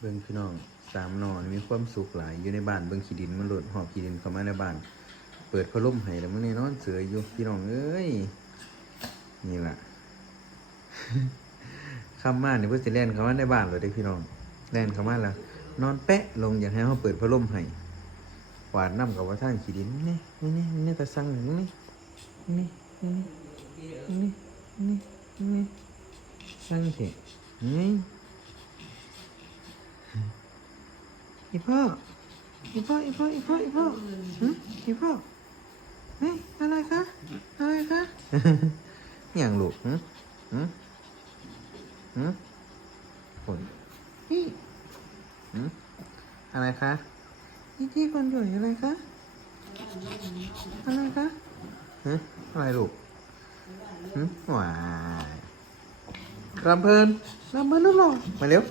เบิ่งพี่น้องสามนอนมีความสุขหลายอยู่ในบ้านเบิ่งขี้ดินมันหลุดหอบขี้ดินเข้ามาในบ้าน เปิดพัดลมให้แล้วมันนี่นอนเสืออยู่พี่น้องเอ้ยนี่แหล่ะคำมาเนี่ยเพื่อสิแล่นเข้ามาในบ้านเลยได้พี่น้องแล่นเข้ามาแล้ว นอนแปะลงอยากให้เขาเปิดพัดลมให้หวานน้ำกับว่าท่านขี้ดินนี่นี่นี่นี่ต่สั่งหนึ่งนี่นี่นี่นี่นี่นี่สั่งเถอะนี่ อีพ่ออีพ่ออีพ่ออีพ่ออีพ่ออีพ่อเฮ้ยอะไรคะอะไรคะอย่างลูกหึหึหึฝนนี่หืมอะไรคะนี่ที่คนอยู่อะไรคะอะไรคะฮะอะไรลูกหืมหวายรำเพลินรำเพลินลูกหล่อมาเร็ว